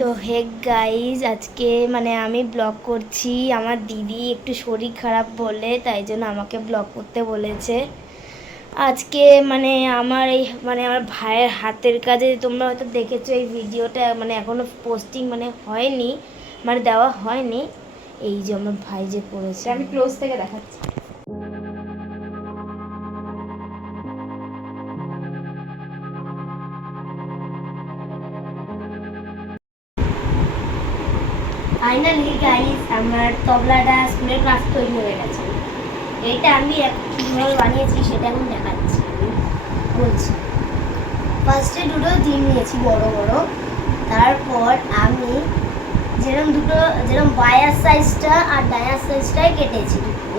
তো hey guys আজকে মানে আমি ব্লগ করছি। আমার দিদি একটু শরীর খারাপ বলে, তাই জন্য আমাকে ব্লগ করতে বলেছে। আজকে মানে আমার এই মানে আমার ভাইয়ের হাতের কাজে তোমরা হয়তো দেখেছ এই ভিডিওটা মানে এখনও পোস্টিং মানে হয়নি মানে দেওয়া হয়নি। এই যে আমার ভাই যে করেছে আমি ক্লোজ থেকে দেখাচ্ছি। ফাইনালি গাইস আমার তবলাটা স্কুলের ক্লাস তৈরি হয়ে গেছে। এটা আমি কীভাবে বানিয়েছি সেটা এখন দেখাচ্ছি। বলছি। ফার্স্টে দুটো ডিম নিয়েছি, বড় বড়। তারপর আমি যেরকম দুটো, যেরকম বায়ার সাইজটা আর ডায়ার সাইজটাই কেটেছি দুটো।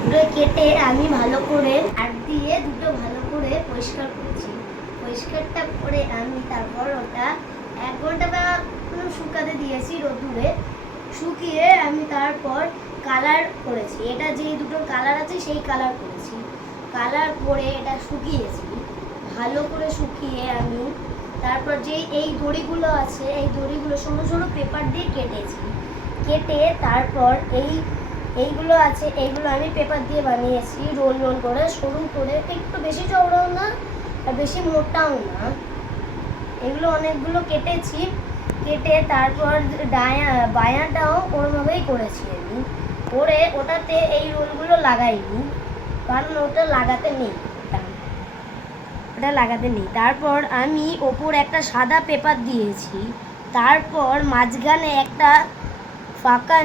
দুটো কেটে আমি ভালো করে হাত দিয়ে দুটো ভালো করে পরিষ্কার করেছি। পরিষ্কারটা করে আমি তারপর ওটা এক ঘণ্টা বা কোনো শুকাতে দিয়েছি রোদুরে শুকিয়ে আমি তারপর কালার করেছি। এটা যে দুটো কালার আছে সেই কালার করেছি। কালার করে এটা শুকিয়েছি। ভালো করে শুকিয়ে আমি তারপর যে এই দড়িগুলো আছে, এই দড়িগুলো সরু সরু পেপার দিয়ে কেটেছি। কেটে তারপর এই, এইগুলো আছে, এইগুলো আমি পেপার দিয়ে বানিয়েছি রোল রোল করে, সরু করে। একটু বেশি চওড়াও না, আর বেশি মোটাও না। এগুলো অনেকগুলো কেটেছি। কেটে তারপর ডায়া বায়াটাও ওরমভাবেই করেছি আমি করে ওটাতে এই রোলগুলো লাগাইনি, কারণ ওটা লাগাতে নেই। ওটা লাগাতে নেই। তারপর আমি ওপর একটা সাদা পেপার দিয়েছি, তারপর মাঝখানে একটা ফাঁকা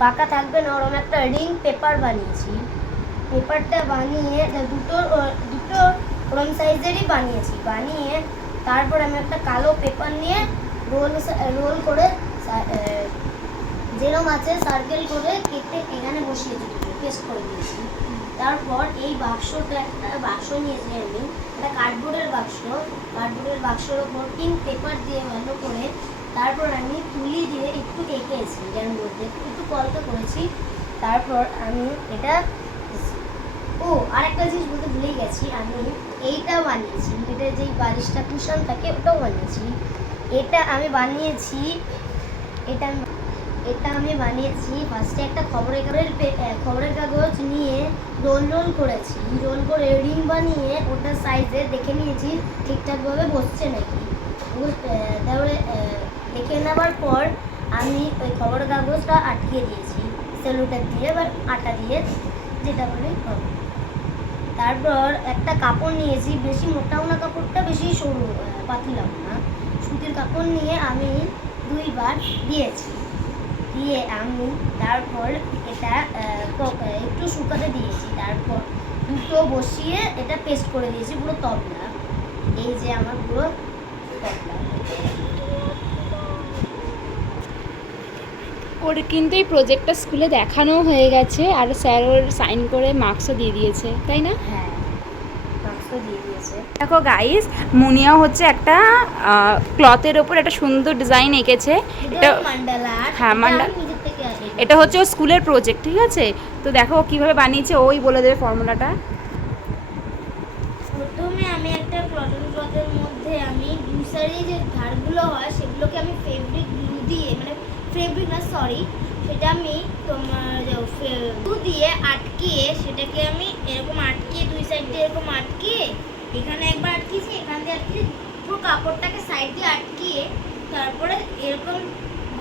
ফাঁকা থাকবে না ওরকম একটা রিং পেপার বানিয়েছি। পেপারটা বানিয়ে, দুটো দুটো ওরম সাইজেরই বানিয়েছি। বানিয়ে তারপর আমি একটা কালো পেপার নিয়ে রোল রোল করে যেরম আছে সার্কেল করে কেটে এখানে বসিয়েছি পেস্ট করে দিয়েছি তারপর এই বাক্সটা, একটা বাক্স নিয়েছি আমি, একটা কার্ডবোর্ডের বাক্স কার্ডবোর্ডের বাক্সের ওপর পিঙ্ক পেপার দিয়ে ভালো করে, তারপর আমি তুলি দিয়ে একটু এঁকেছি এটার মধ্যে। একটু কলকা করেছি, তারপর আমি এটা ও, আরেকটা জিনিস বলতে ভুলে গেছি, আমি এইটা বানিয়েছি, এটা যেই বালিশটা কুশন থাকে ওটাও বানিয়েছি। এটা আমি বানিয়েছি এটা এটা আমি বানিয়েছি। ফার্স্টে একটা খবরের কাগজের খবরের কাগজ নিয়ে রোল রোল করেছি। রোল করে রিং বানিয়ে ওটার সাইজে দেখে নিয়েছি ঠিকঠাকভাবে বসছে নাকি। তারপরে দেখে নেওয়ার পর আমি ওই খবরের কাগজটা আটকে দিয়েছি। সেলুটার দিয়ে বা আটা দিয়ে যেটা বলে তারপর একটা কাপড় নিয়েছি বেশি মোটাও না কাপড়টা বেশি সরু আহ, পাতলাও না। সুতির কাপড় নিয়ে আমি দুইবার দিয়েছি। দিয়ে আমি তারপর এটা একটু শুকাতে দিয়েছি। তারপর দুটো বসিয়ে এটা পেস্ট করে দিয়েছি পুরো তবলা। এই যে আমার পুরো তবলা। ওর কিন্তু এই প্রজেক্টটা স্কুলে দেখানো হয়ে গেছে। আর স্যার ওর সাইন করে মার্কসও দিয়ে দিয়েছে তাই না? হ্যাঁ। মাস্ক দিয়ে দিয়েছে। দেখো গাইস মুনিয়া হচ্ছে একটা ক্লথের ওপর একটা সুন্দর ডিজাইন এঁকেছে। এটা মান্ডালা হ্যাঁ, মান্ডা- নিজের থেকে আসে এটা হচ্ছে ও স্কুলের প্রজেক্ট ঠিক আছে? তো দেখো ও কীভাবে বানিয়েছে ওই বলে দেবে ফর্মুলাটা প্রথমে আমি একটা কটন ক্লথের মধ্যে আমি গ্লুসারি যে ধারগুলো হয় সেগুলোকে আমি ফেব্রিক গ্লু দিয়ে মানে ফেব্রিক না সরি সেটা আমি তোমার গ্লু দিয়ে আটকিয়ে সেটাকে আমি এরকম আটকিয়ে দুই সাইড দিয়ে এরকম আটকিয়ে এখানে একবার আটকিয়েছি এখান দিয়ে আটকিয়ে পুরো কাপড়টাকে সাইড দিয়ে আটকিয়ে তারপরে এরকম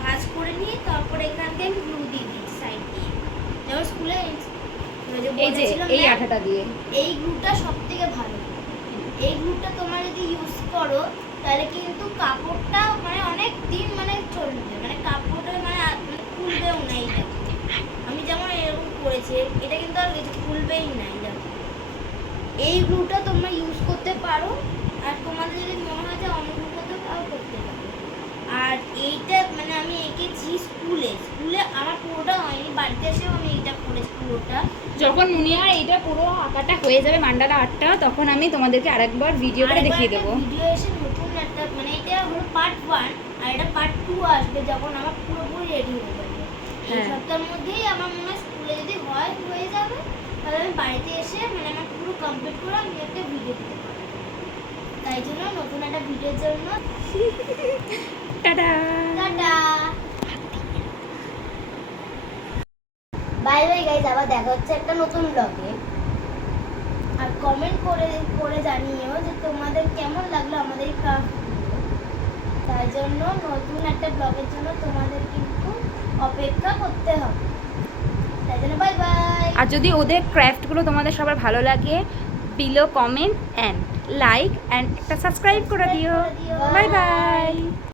ভাঁজ করে নিয়ে তারপরে এখান দিয়ে আমি গ্লু দিয়ে দিয়েছি সাইড দিয়ে। যেমন স্কুলে এই যে এই আঠাটা দিয়ে। এই গ্লুটা সব থেকে ভালো। এই গ্লুটা তোমরা যদি ইউজ করো তাহলে কিন্তু কাপড়টা মানে অনেক দিন মানে চলবে মানে কাপড়টা মানে আর- মানে খুলবেও না এইটা আমি যেমন এরকম করেছি এটা কিন্তু আর কিছু খুলবেই না এই দেখো। এই গ্লুটা তোমরা ইউজ করতে পারো আর তোমাদের যদি মনে হয় যে অন্য গ্লু করতে তাও করতে পারো। আর এইটা মানে আমি এঁকেছি স্কুলে স্কুলে আমার পুরোটা হয়নি বাড়িতে এসেও আমি এটা করেছি পুরোটা। যখন মুনিয়ার এইটা পুরো আঁকাটা হয়ে যাবে মান্ডালা আটটা তখন আমি তোমাদেরকে আরেকবার ভিডিও করে দেখিয়ে দেবো। ভিডিও এসে নতুন একটা মানে এটা হলো পার্ট ওয়ান আর এটা পার্ট টু আসবে যখন আমার পুরোপুরি রেডি হয়ে যাবে। এই হ্যাঁ। সপ্তাহের মধ্যেই আমার মনে স্কুলে যদি হয় হয়ে যাবে তাহলে আমি বাড়িতে এসে মানে আমার পুরো কমপ্লিট করে আমি একটা ভিডিও দিতে তাই জন্য নতুন একটা ভিডিওর জন্য বাই বাই গাইজ আবার দেখা হচ্ছে একটা নতুন ব্লগে আর কমেন্ট করে করে জানিও যে তোমাদের কেমন লাগল আমাদের তার জন্য নতুন একটা ব্লগের জন্য তোমাদের কিন্তু অপেক্ষা করতে হবে। তাই জন্য বাই বাই আর যদি ওদের ক্রাফটগুলো তোমাদের সবার ভালো লাগে below comment and like and একটা সাবস্ক্রাইব করে দিও। Bye bye